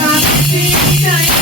my feet.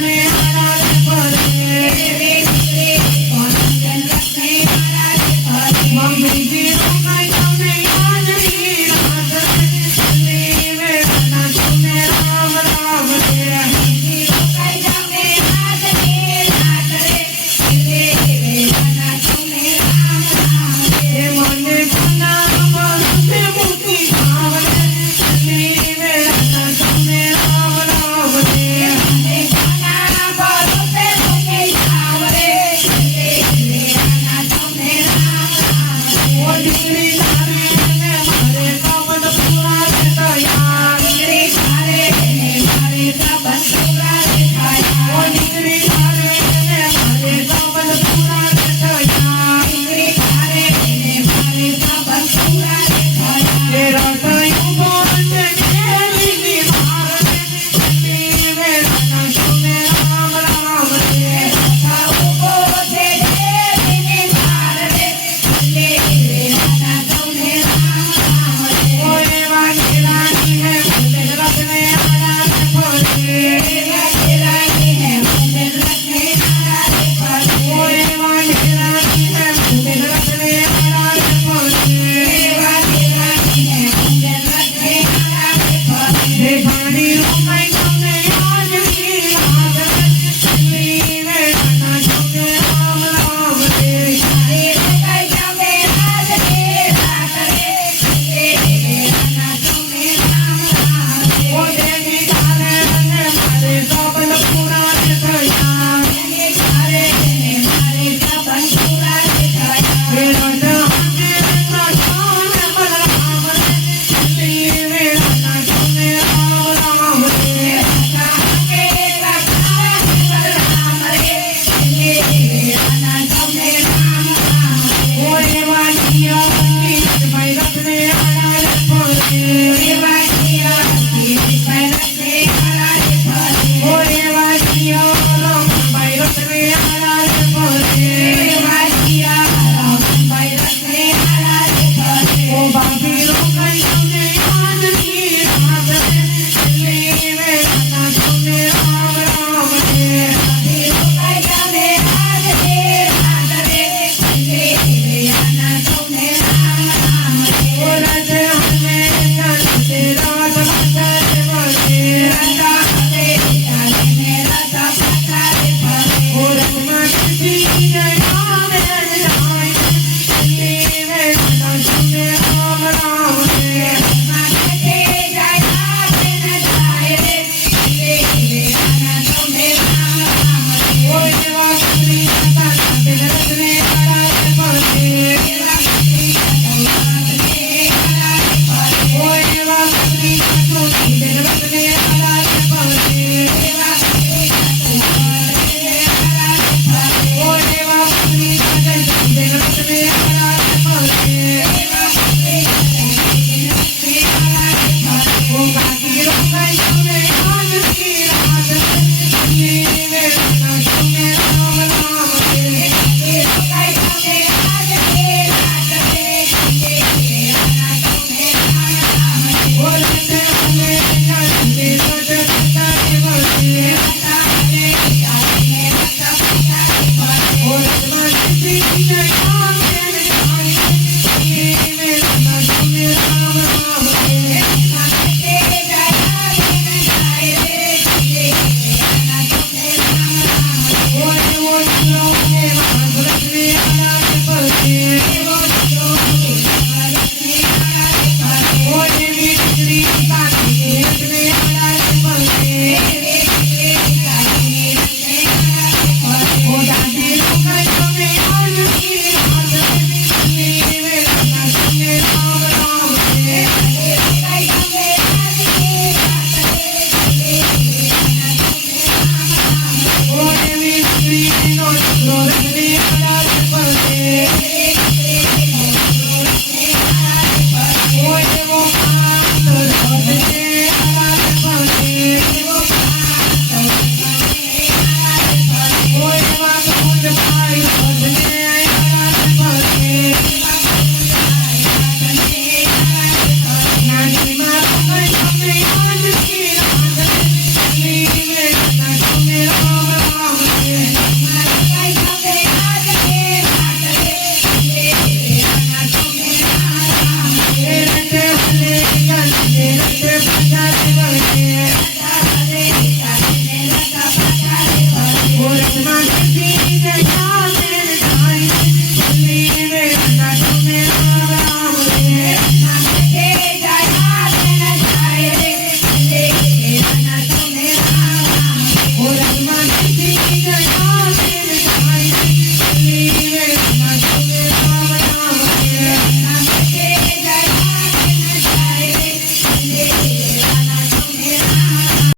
Let me